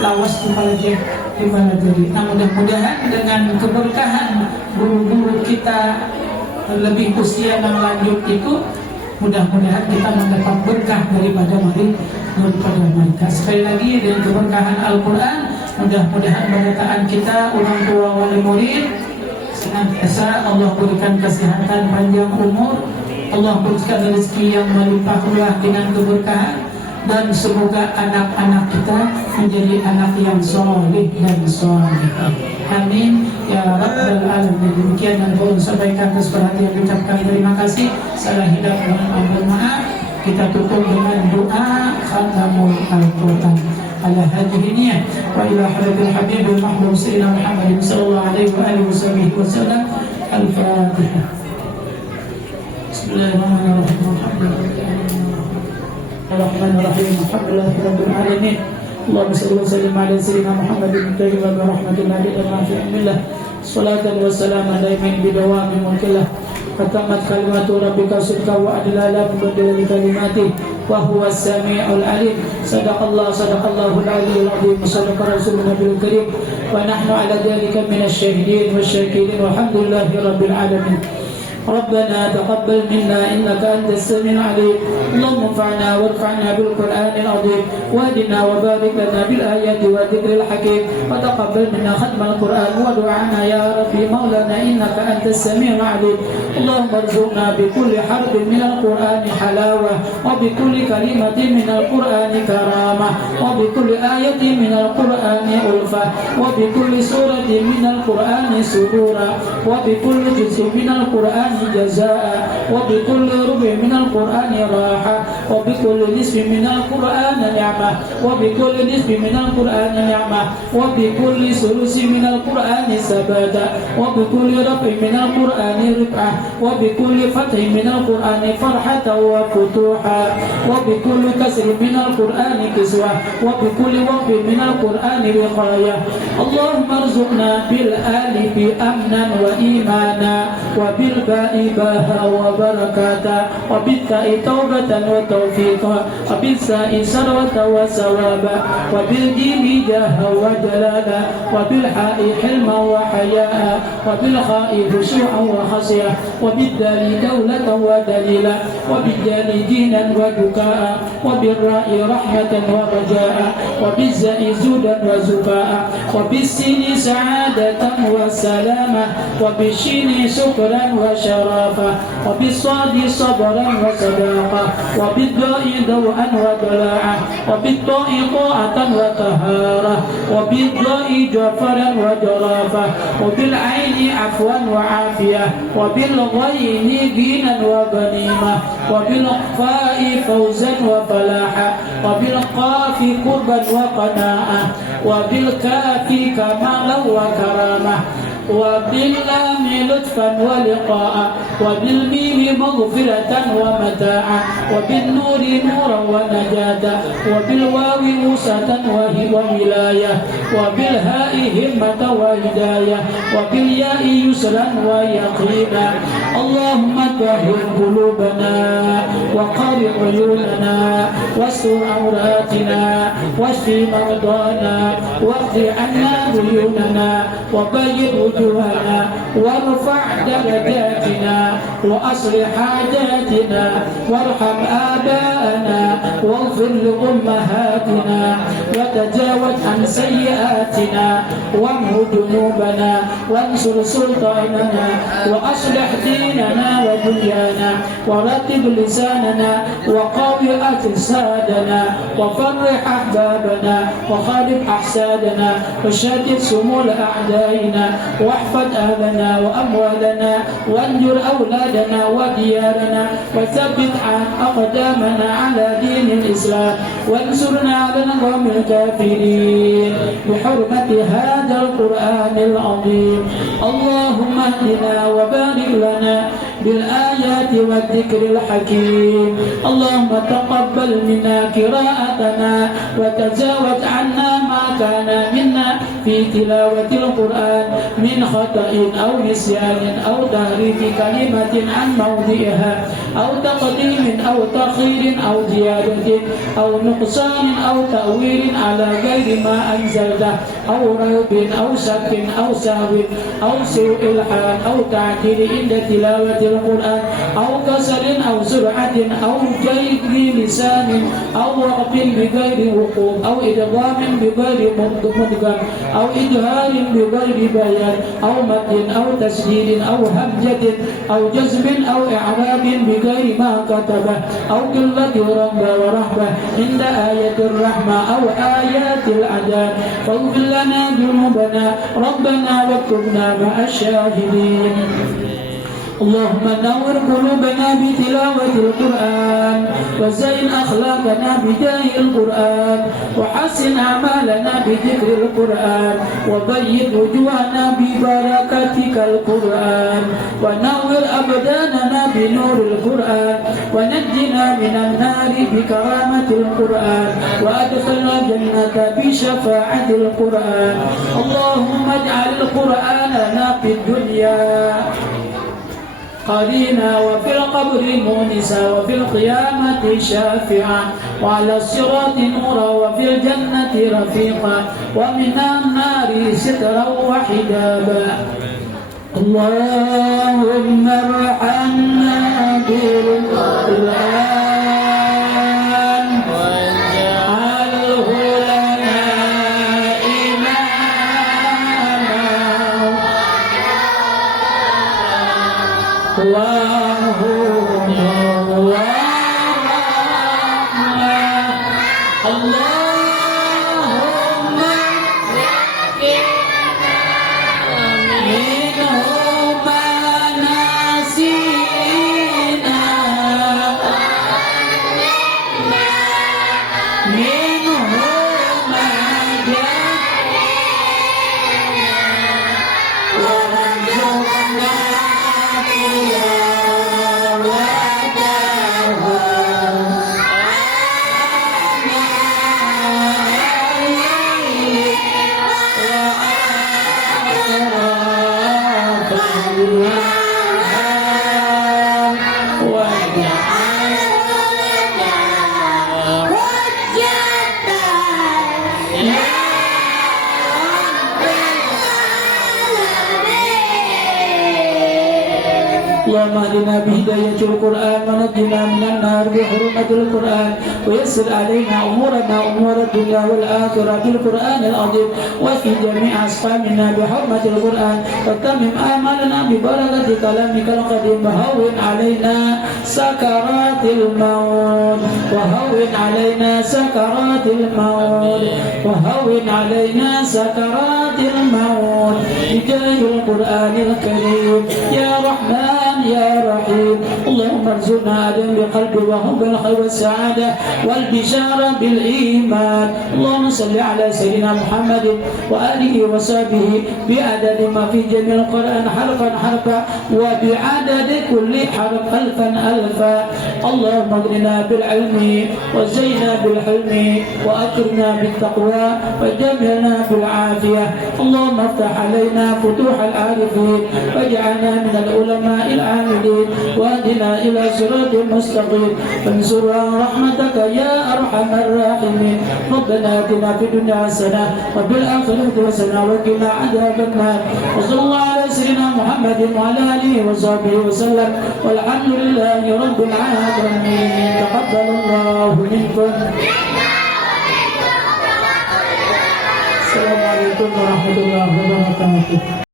lawas dipelajari. Nah, mudah-mudahan dengan keberkahan guru-guru kita lebih usia yang lanjut itu, mudah-mudahan kita mendapat berkah daripada mereka. Sekali lagi dengan keberkahan Al-Quran, mudah-mudahan berataan kita, orang tua wali murid, senantiasa Allah berikan kesehatan panjang umur, Allah berikan rezeki yang melimpah ruah dengan keberkahan, dan semoga anak-anak kita menjadi anak yang soleh dan solehah. Amin ya rabbal alamin. Demikian yang boleh sampaikan, atas perhatian ucapkan terima kasih. Salah hilaf mohon ampun maaf. Kita tutup dengan doa khatamul Al-Quran ala hadhihi niyah wa ila hadatil habibul mahbub sayyidina Muhammad sallallahu alaihi wa alihi wasallam. Al-Fatihah. Bismillahirrahmanirrahim. Bismillahirrahmanirrahim. Alhamdulillahirabbil alamin. Allahumma shalli wa sallim ala sayyidina Muhammadin tayyibin wa rahmatullahi wa barakatuh. Salatan wa salaman daimin bidawami mulkillah. Katamat kalimatu rabbika sidqa wa adla la mubaddila li kalimatihi wa huwa as-sami'ul alim. Sadaqallahu al-aliyyul azim. Sadaqa rasulun nabiyul karim. Wa nahnu ala dhalika minasy syahidin wasyakirin walhamdulillahi rabbil alamin. ربنا تقبل منا إنك أنت السميع العليم. اللهم انفعنا وارفعنا بالقرآن العظيم واهدنا وبارك لنا بالآيات والذكر الحكيم وتقبل منا ختم القرآن ودعانا يا ربي مولانا إنك أنت السميع العليم. اللهم ارزقنا بكل حرف من القرآن حلاوة وبكل كلمة من القرآن كرامة وبكل آية من القرآن ألفة وبكل سورة من القرآن سرورا وبكل جزء من القرآن جزاء وبكل ربع من القرآن راحة وبكل نصف من القرآن نعمة وبكل نصف من القرآن نعمة وبكل ثلث من القرآن ثباتا وبكل ربع من القرآن رفعة وبكل فتح من القرآن فرحة وفتوحا وبكل كسر من القرآن كسوة وبكل وقف من القرآن وقاية. اللهم ارزقنا بالآلف أمنا وإيمانا وبالباء إباها وبركاتا وبالتاء توبة وتوفيقا وبالساء سروة وثوابا وبالجيم جاها وجلالا وبالحاء حلما وحياء وبالخاء خشوعا وخشية وبالدال دولة ودليلا وبالدال دينا وبكاء وبالراء رحمة ورجاء وبالزاء زودا وزكاء وبالسين سعادة وسلامة وبالشين شكرا وشرافة وبالصاد صبرا وصداقة وبالضاء ضوءا ودلاعة وبالطاء طاعة وطهارة وبالضاء جعفرا وجرافة وبالعين عفوا وعافية وبالغين دينا وغنيمة وبالقاف فوزا وفلاحا وبالقاف قربا وقناعة وبالكاف كمالا وكرامة وباللام لطفا ولقاء وبالميم مغفرة ومتاعا وبالنور نورا ونجاة وبالواو وسعة وولاية وبالهاء همة وهداية وبالياء يسرا ويقينا. اللهم طهر قلوبنا وقر عيوننا واستر عوراتنا واشف مرضانا واقض عنا ديوننا وبيض وجوهنا وارفع درجاتنا وأصلح حاجاتنا وارحم آباءنا واغفر لأمهاتنا وتجاوز عن سيئاتنا وامه ذنوبنا وانصر سلطاننا وأصلح ديننا ودنيانا ورتب لساننا وقوي أجسادنا وفرح أحبابنا وخالف أحسادنا وشدد سمول أعدائنا واحفظ أهلنا وأموالنا وانجر أولادنا وديارنا وثبت أقدامنا على دين الإسلام وانصرنا على القوم الكافرين بحرمة هذا القرآن العظيم. اللهم اهدنا وبارك لنا بالآيات والذكر الحكيم. اللهم تقبل منا قراءتنا وتجاوز عنا ما كان منا في تلاوة القرآن من خطأ أو نسيان أو تحريف كلمة عن موضعها أو تقديم أو تأخير أو زيادة أو نقصان أو تأويل على غير ما أنزلته أو ريب أو شك أو سهو أو سوء الحال أو تعديل عند تلاوة القرآن أو كسل أو سرعة أو جيد لسان أو وقف بغير وقوف أو إدغام بغير مدغم أو إجهار بغير بيان أو مد أو تسديد أو همجة أو جزم أو إعراب بغير ما كتبه أو قلة رغبة ورهبة عند آية الرحمة أو آيات العذاب فاغفر لنا ذنوبنا ربنا واكتبنا مع الشاهدين. اللهم نور قلوبنا بتلاوة القرآن وزين أخلاقنا بداء القرآن وحسن أعمالنا بذكر القرآن وبيض وجوهنا ببركتك القرآن ونور أبداننا بنور القرآن ونجنا من النار بكرامة القرآن وأدخلنا الجنة بشفاعة القرآن. اللهم اجعل القرآن لنا في الدنيا قرينا وفي القبر مونسا وفي القيامة شافعا وعلى الصراط نورا وفي الجنة رفيقا ومن النار سترا وحجابا. اللهم ارحمنا بالقرآن واجعله لنا وهدى ورحمة. اللهم منه ما نسينا منه ما جهلنا وارزقنا اللهم اهدنا بهداية القرآن ونجنا من النار بحرمة القرآن ويسر علينا أمورنا أمور الدنيا والآخرة بالقرآن العظيم وفي جميع أسقامنا بحرمة القرآن وتمم آمالنا ببركة كلامك القديم وهون علينا سكرات الموت وهون علينا سكرات الموت وهون علينا سكرات الموت بجاه القرآن الكريم يا رحمن يا رحيم. اللهم ارزقنا عدم بقلب وحب الخير والسعادة والبشارة بالإيمان. اللهم صل على سيدنا محمد وآله وصحبه بعدد ما في جميع القرآن حرفا حرفا وبعدد كل حرف ألفا ألفا. اللهم اغننا بالعلم وزينا بالحلم وأكرمنا بالتقوى وجمعنا بالعافية. اللهم افتح علينا فتوح العارفين واجعلنا من العلماء العاملين واهدنا إلى صراط مستقيم فانصر رحمتك يا أرحم الراحمين. ربنا آتنا في الدنيا حسنة وفي الآخرة حسنة وقنا عذاب النار. وصلى الله على سيدنا محمد وعلى آله وصحبه وسلم والحمد لله رب العالمين. تقبل الله منكم. السلام عليكم ورحمة الله وبركاته.